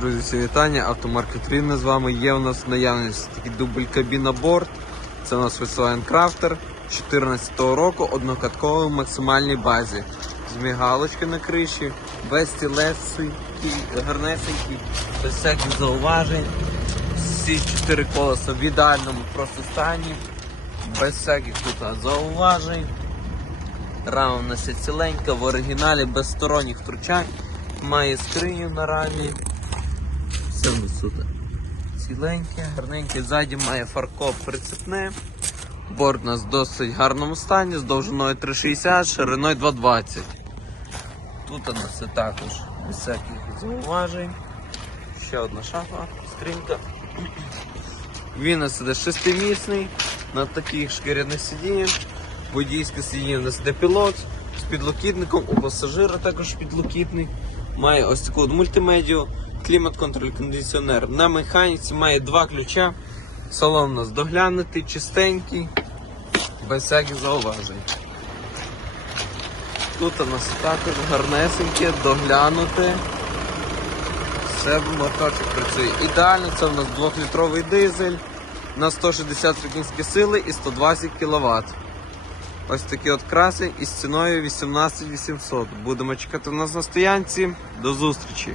Друзі, всі вітання. Автомаркет Рівне з вами є у нас в наявності такий дубль кабіна борт. Це у нас Volkswagen Crafter 2014 року, однокатковий в максимальній базі. З мігалочки на криші, без тілесенький, гарнесенький, без всяких зауважень. Всі чотири колеса в ідеальному просто стані, без всяких тут зауважень. Рама у нас ціленька, в оригіналі без сторонніх втручань. Має скриню на рамі. Все в ціленьке, гарненьке. Ззаді має фаркоп прицепне. Борт у нас в досить гарному стані, з довжиною 3,60, шириною 2,20. Тут у нас все також без всяких зауважень. Ще одна шафа, скринька. Він у нас іде шестимісний, на таких шкіряних сидіннях. Водійське сидіння у нас іде пілот з підлокітником, у пасажира також підлокітник. Має ось таку мультимедію, клімат-контроль, кондиціонер. На механіці має два ключа. Салон у нас доглянутий, чистенький, без всяких зауважень. Тут у нас також гарнесеньке, доглянуте. Все моточок працює. Ідеально, це у нас 2-літровий дизель на 160 кінські сили і 120 кВт. Ось такі от краси із ціною 18 800. Будемо чекати нас на стоянці. До зустрічі!